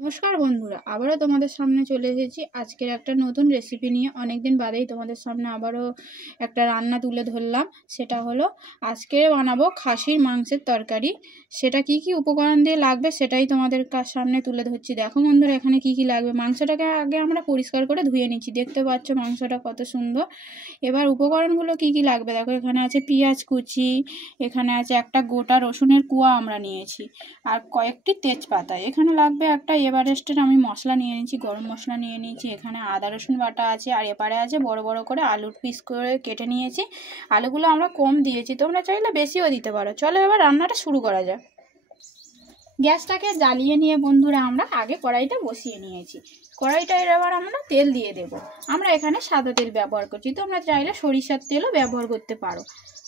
নমস্কার বন্ধুরা, আবারও তোমাদের সামনে চলে এসেছি আজকের একটা নতুন রেসিপি নিয়ে। অনেকদিন বাদেই তোমাদের সামনে আবারও একটা রান্না তুলে ধরলাম। সেটা হলো আজকে বানাবো খাসির মাংসের তরকারি। সেটা কি কি উপকরণ দিয়ে লাগবে সেটাই তোমাদের সামনে তুলে ধরছি। দেখো বন্ধুরা, এখানে কি কি লাগবে। মাংসটাকে আগে আমরা পরিষ্কার করে ধুয়ে নিচ্ছি, দেখতে পাচ্ছ মাংসটা কত সুন্দর। এবার উপকরণগুলো কি কি লাগবে দেখো। এখানে আছে পেঁয়াজ কুচি, এখানে আছে একটা গোটা রসুনের কুয়া আমরা নিয়েছি, আর কয়েকটি তেজপাতা। এখানে লাগবে একটা এভারেস্টের আমি মশলা নিয়ে নিয়েছি, গরম মশলা নিয়ে নিয়েছি। এখানে আদা রসুন বাটা আছে, আর এপারে আছে বড় বড় করে আলুর পিস করে কেটে নিয়েছি। আলুগুলো আমরা কম দিয়েছি, তোমরা চাইলে বেশিও দিতে পারো। চলো এবার রান্নাটা শুরু করা যাক। গ্যাসটাকে জ্বালিয়ে নিয়ে বন্ধুরা আমরা আগে কড়াইটা বসিয়ে নিয়েছি। কড়াইটায় এবার আমরা তেল দিয়ে দেব। আমরা এখানে সাদা তেল ব্যবহার করছি, তোমরা চাইলে সরিষার তেলও ব্যবহার করতে পারো।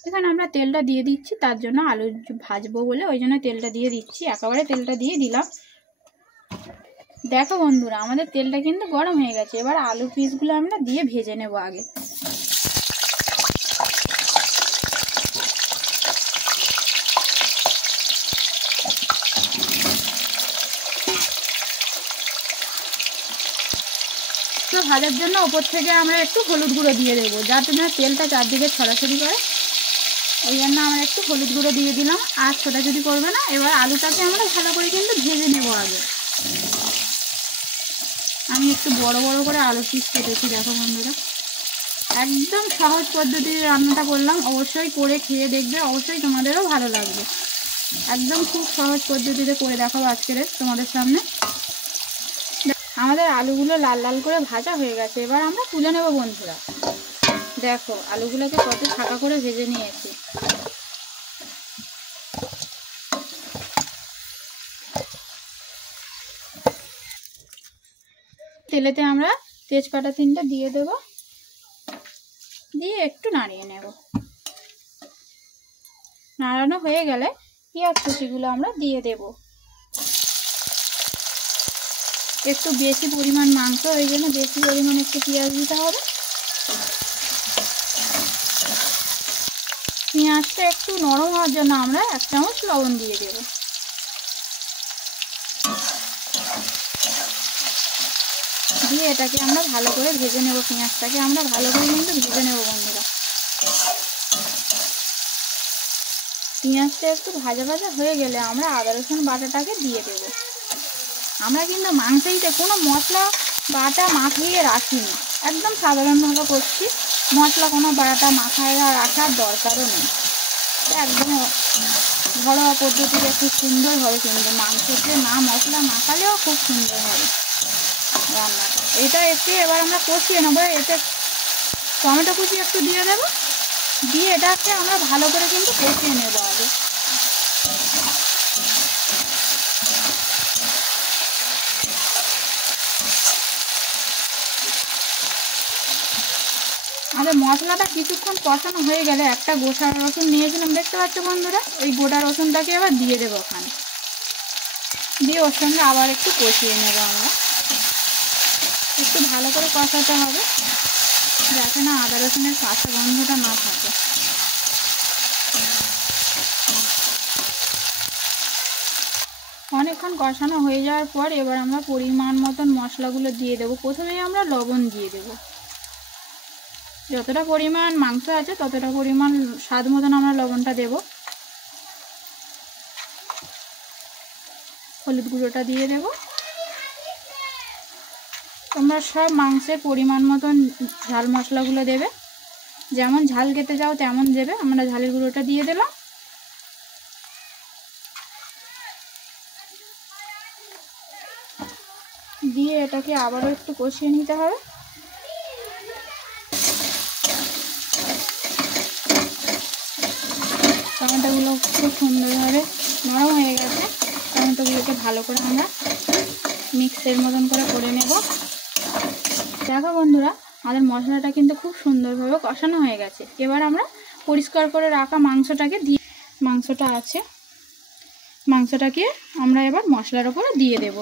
এখানে আমরা তেলটা দিয়ে দিচ্ছি, তার জন্য আলু ভাজবো বলে ওই জন্য তেলটা দিয়ে দিচ্ছি। একেবারে তেলটা দিয়ে দিলাম। দেখো বন্ধুরা, আমাদের তেলটা কিন্তু গরম হয়ে গেছে। এবার আলু পিসগুলো আমরা দিয়ে ভেজে নেব আগে। তো ভাজার জন্য ওপর থেকে আমরা একটু হলুদ গুঁড়ো দিয়ে দেবো, যাতে না তেলটা চারদিকে ছড়াছড়ি করে। ওই জন্য আমরা একটু হলুদ গুঁড়ো দিয়ে দিলাম। আর ছোটাছুটি করবে না। এবার আলুটাকে আমরা ভালো করে কিন্তু ভেজে নেব আগে। আমি একটু বড় বড় করে আলু পিস কেটেছি। দেখো বন্ধুরা, একদম সহজ পদ্ধতিতে রান্নাটা করলাম। অবশ্যই করে খেয়ে দেখবে, অবশ্যই তোমাদেরও ভালো লাগবে। একদম খুব সহজ পদ্ধতিতে করে দেখাবো আজকের তোমাদের সামনে। আমাদের আলুগুলো লাল লাল করে ভাজা হয়ে গেছে, এবার আমরা তুলে নেব বন্ধুরা। দেখো আলুগুলোকে কত ফাঁকা করে ভেজে নিয়েছি। তেলেতে আমরা তেজপাতা 3টা দিয়ে দেব, দিয়ে একটু নাড়িয়ে নেব। নাড়ানো হয়ে গেলে পেঁয়াজ কুচিগুলো আমরা দিয়ে দেব। একটু বেশি পরিমাণ মাংস, ওই জন্য বেশি পরিমাণ একটু পেঁয়াজ দিতে হবে। পেঁয়াজটা একটু নরম হওয়ার জন্য আমরা 1 চামচ লবণ দিয়ে দেব। দিয়ে এটাকে আমরা ভালো করে ভেজে নেব। পেঁয়াজটাকে আমরা ভালো করে কিন্তু ভেজে নেব বন্ধুরা। পেঁয়াজটা একটু ভাজা ভাজা হয়ে গেলে আমরা আদা রসুন বাটাটাকে দিয়ে দেব। আমরা কিন্তু মাংসেতে কোনো মশলা বাটা মাখিয়ে রাখিনি, একদম সাধারণভাবে করছি। মশলা কোনো বাটা মাখায় রাখার দরকারও নেই। একদম ঘরোয়া পদ্ধতিতে খুব সুন্দর হবে, কিন্তু মাংসতে না মশলা মাখালেও খুব সুন্দর হবে রান্নাটা। এটা একটু এবার আমরা কষিয়ে নেবো। এতে টমেটো কুচি একটু দিয়ে দেবো, দিয়ে এটাকে আমরা ভালো করে কিন্তু কষিয়ে নেব আগে। আমাদের মশলাটা কিছুক্ষণ কষানো হয়ে গেলে একটা গোটা রসুন নিয়েছিলাম, দেখতে পাচ্ছ বন্ধুরা। ওই গোটা রসুনটাকে আবার দিয়ে দেবো ওখানে, দিয়ে ওর সঙ্গে আবার একটু কষিয়ে নেব আমরা। একটু ভালো করে কষাতে হবে, যাতে না আদা রসুনের কাঁচা গন্ধটা না থাকে। অনেকক্ষণ কষানো হয়ে যাওয়ার পর এবার আমরা পরিমাণ মতন মশলাগুলো দিয়ে দেবো। প্রথমেই আমরা লবণ দিয়ে দেবো। যতটা পরিমাণ মাংস আছে ততটা পরিমাণ স্বাদ মতন আমরা লবণটা দেব। হলুদ গুঁড়োটা দিয়ে দেব। তোমরা সব মাংসের পরিমাণ মতন ঝাল মশলাগুলো দেবে, যেমন ঝাল খেতে চাও তেমন দেবে। আমরা ঝালের গুঁড়োটা দিয়ে দিলাম। দিয়ে এটাকে আবারও একটু কষিয়ে নিতে হবে। টমেটোগুলো খুব সুন্দরভাবে নরম হয়ে গেছে। টমেটোগুলোকে ভালো করে আমরা মিক্সের মতন করে নেব। দেখো বন্ধুরা, আমাদের মশলাটা কিন্তু খুব সুন্দরভাবে কষানো হয়ে গেছে। এবার আমরা পরিষ্কার করে রাখা মাংসটাকে দিয়ে, মাংসটাকে আমরা এবার মশলার উপরে দিয়ে দেব।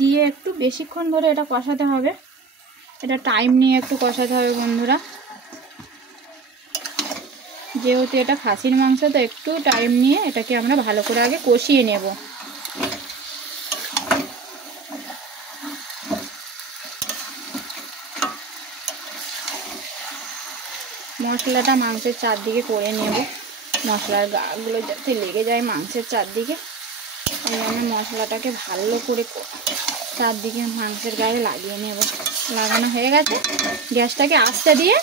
দিয়ে একটু বেশিক্ষণ ধরে এটা কষাতে হবে, এটা টাইম নিয়ে একটু কষাতে হবে বন্ধুরা, যেহেতু এটা খাসির মাংস তো একটু টাইম নিয়ে এটাকে আমরা ভালো করে আগে কষিয়ে নেব। মশলাটা মাংসের চারদিকে করে নেব, মশলার গাগুলো যাতে লেগে যায় মাংসের চারদিকে, এই জন্য মশলাটাকে ভালো করে চারদিকে মাংসের গায়ে লাগিয়ে নেব। লাগানো হয়ে গেছে, গ্যাসটাকে আস্তে দিয়ে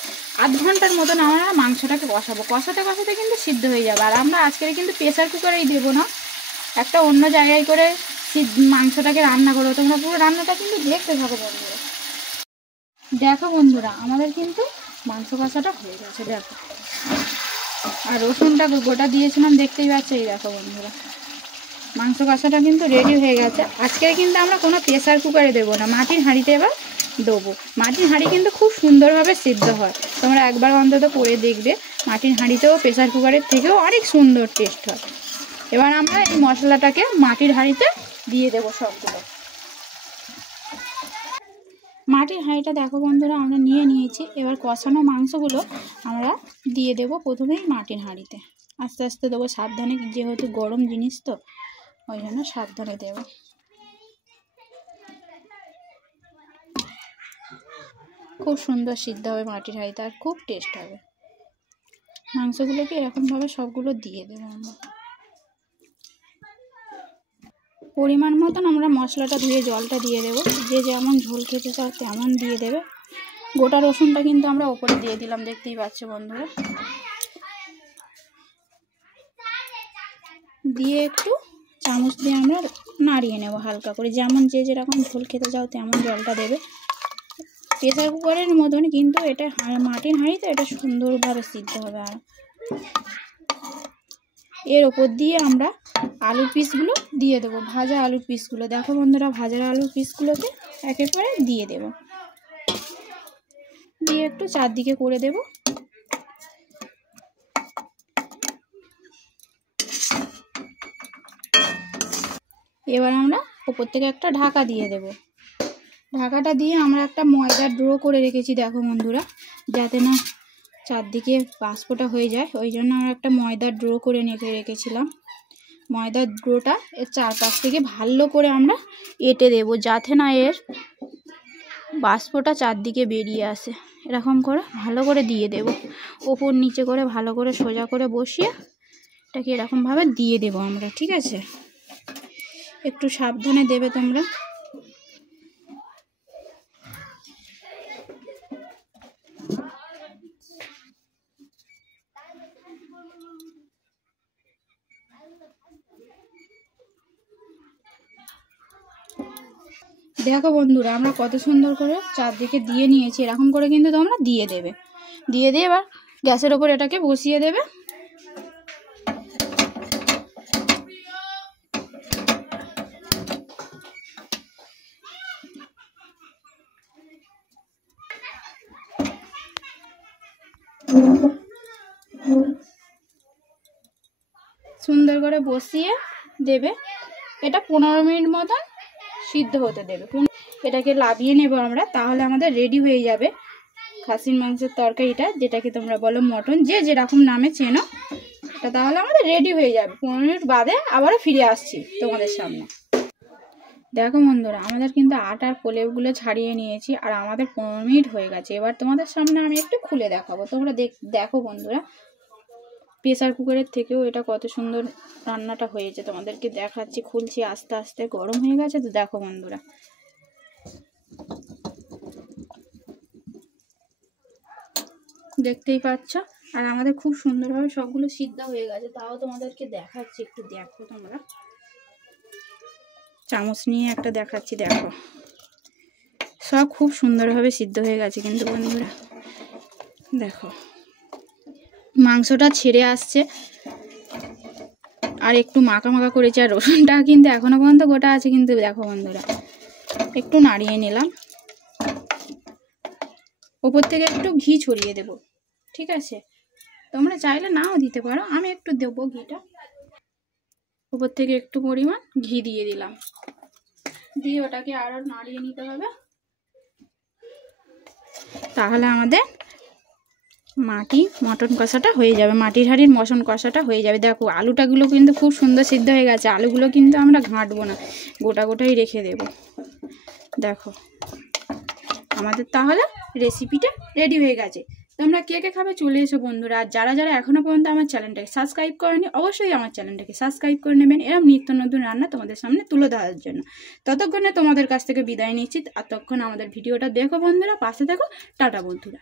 আধ ঘন্টার মতন আমরা মাংসটাকে কষাবো। কষাতে কষাতে কিন্তু সিদ্ধ হয়ে যাবে। আর আমরা আজকের কিন্তু প্রেসার কুকারেই দেবো না, একটা অন্য জায়গায় করে মাংসটাকে রান্না করবো। তোমরা পুরো রান্নাটা কিন্তু দেখতে থাকো বন্ধুরা। দেখো বন্ধুরা, আমাদের কিন্তু মাংস কষাটা হয়ে গেছে, দেখো। আর রসুনটা গোটা দিয়েছিলাম, দেখতেই পাচ্ছ। এই দেখো বন্ধুরা, মাংস কষাটা কিন্তু রেডি হয়ে গেছে। আজকে কিন্তু আমরা কোনো প্রেসার কুকারে দেবো না, মাটির হাঁড়িতে এবার দেবো। মাটির হাঁড়ি কিন্তু খুব সুন্দরভাবে সিদ্ধ হয়, তোমরা একবার অন্তত করে দেখবে। মাটির হাঁড়িতেও প্রেসার কুকারের থেকেও অনেক সুন্দর টেস্ট হয়। এবার আমরা এই মশলাটাকে মাটির হাঁড়িতে দিয়ে দেবো সবগুলো। মাটির হাঁড়িটা দেখো বন্ধুরা আমরা নিয়ে নিয়েছি। এবার কষানো মাংসগুলো আমরা দিয়ে দেবো প্রথমেই মাটির হাঁড়িতে, আস্তে আস্তে দেবো সাবধানে, যেহেতু গরম জিনিস তো ওই জন্য সাবধানে দেবো। খুব সুন্দর সিদ্ধ হবে মাটির হাঁড়িতে, আর খুব টেস্ট হবে। মাংসগুলোকে এরকমভাবে সবগুলো দিয়ে দেবো আমরা। পরিমাণ মতন আমরা মশলাটা ধুয়ে জলটা দিয়ে দেবো, যে যেমন ঝোল খেতে চাও তেমন দিয়ে দেবে। গোটা রসুনটা কিন্তু আমরা ওপরে দিয়ে দিলাম, দেখতেই পাচ্ছ বন্ধুরা। দিয়ে একটু চামচ দিয়ে আমরা নাড়িয়ে নেব হালকা করে, যেমন যে যেরকম ঝোল খেতে চাও তেমন জলটা দেবে। প্রেসার কুকারের মতন কিন্তু এটা মাটির হাঁড়িতে এটা সুন্দরভাবে সিদ্ধ হবে। আর এর ওপর দিয়ে আমরা আলুর পিসগুলো দিয়ে দেবো, ভাজা আলুর পিসগুলো। দেখো বন্ধুরা, ভাজা আলুর পিসগুলোকে একে করে দিয়ে দেব, দিয়ে একটু চারদিকে করে দেব। এবার আমরা ওপর থেকে একটা ঢাকা দিয়ে দেব। ঢাকাটা দিয়ে আমরা একটা ময়দার ডো করে রেখেছি, দেখো বন্ধুরা, যাতে না চারদিকে বাষ্পটা হয়ে যায়, ওই জন্য আমরা একটা ময়দার ডো করে রেখেছিলাম। ময়দার ডোটা এর চারপাশ থেকে ভালো করে আমরা এঁটে দেবো, যাতে না এর বাষ্পটা চারদিকে বেরিয়ে আসে। এরকম করে ভালো করে দিয়ে দেব, ওপর নিচে করে ভালো করে সোজা করে বসিয়ে এটাকে এরকমভাবে দিয়ে দেব আমরা, ঠিক আছে? একটু সাবধানে দেবে তোমরা। দেখো বন্ধুরা, আমরা কত সুন্দর করে চারদিকে দিয়ে নিয়েছি। এরকম করে কিন্তু তোমরা দিয়ে দেবে, দিয়ে দিয়ে এবার গ্যাসের ওপর এটাকে বসিয়ে দেবে। সুন্দর করে বসিয়ে দেবে, এটা 15 মিনিট মতন সিদ্ধ হতে দেবে। এটাকে লাভিয়ে নেব আমরা, তাহলে আমাদের রেডি হয়ে যাবে খাসির মাংসের তরকারিটা, যেটাকে তোমরা বলো মটন, যে যেরকম নামে চেনো। এটা তাহলে আমাদের রেডি হয়ে যাবে। 15 মিনিট বাদে আবারও ফিরে আসছি তোমাদের সামনে। দেখো বন্ধুরা, আমাদের কিন্তু আটার প্রলেপগুলো ছাড়িয়ে নিয়েছি, আর আমাদের 15 মিনিট হয়ে গেছে। এবার তোমাদের সামনে আমি একটু খুলে দেখাবো, তোমরা দেখো বন্ধুরা। প্রেসার কুকারের থেকেও এটা কত সুন্দর রান্নাটা হয়েছে, তোমাদেরকে দেখাচ্ছি। খুলছি আস্তে আস্তে, গরম হয়ে গেছে তো, দেখো বন্ধুরা। দেখতেই পাচ্ছ, আর আমাদের খুব সুন্দরভাবে সবগুলো সিদ্ধ হয়ে গেছে। তাও তোমাদেরকে দেখাচ্ছি, একটু দেখো তোমরা। চামচ নিয়ে একটা দেখাচ্ছি, দেখো সব খুব সুন্দরভাবে সিদ্ধ হয়ে গেছে কিন্তু বন্ধুরা। দেখো মাংসটা ছেড়ে আসছে, আর একটু মাখা মাখা করেছে, আর রসুনটা কিন্তু এখনো পর্যন্ত গোটা আছে। কিন্তু দেখো বন্ধুরা, একটু নাড়িয়ে নিলাম, ওপর থেকে একটু ঘি ছড়িয়ে দেব, ঠিক আছে? তোমরা চাইলে নাও দিতে পারো, আমি একটু দেবো ঘিটা। উপর থেকে একটু পরিমাণ ঘি দিয়ে দিলাম। দিয়ে ওটাকে আরও নাড়িয়ে নিতে হবে, তাহলে আমাদের মটন কষাটা হয়ে যাবে, মাটির হাঁড়ির মটন কষাটা হয়ে যাবে। দেখো আলুটাগুলো কিন্তু খুব সুন্দর সিদ্ধ হয়ে গেছে, আলুগুলো কিন্তু আমরা ঘাঁটবো না, গোটা গোটাই রেখে দেব। দেখো আমাদের তাহলে রেসিপিটা রেডি হয়ে গেছে। তোমরা কে কে খাবে চলে এসো বন্ধুরা। আর যারা যারা এখনও পর্যন্ত আমার চ্যানেলটাকে সাবস্ক্রাইব করেনি অবশ্যই আমার চ্যানেলটাকে সাবস্ক্রাইব করে নেবেন, এরকম নিত্য নতুন রান্না তোমাদের সামনে তুলে ধরার জন্য। ততক্ষণে তোমাদের কাছ থেকে বিদায় নিচ্ছি, আর ততক্ষণ আমাদের ভিডিওটা দেখো বন্ধুরা, পাশে দেখো। টাটা বন্ধুরা।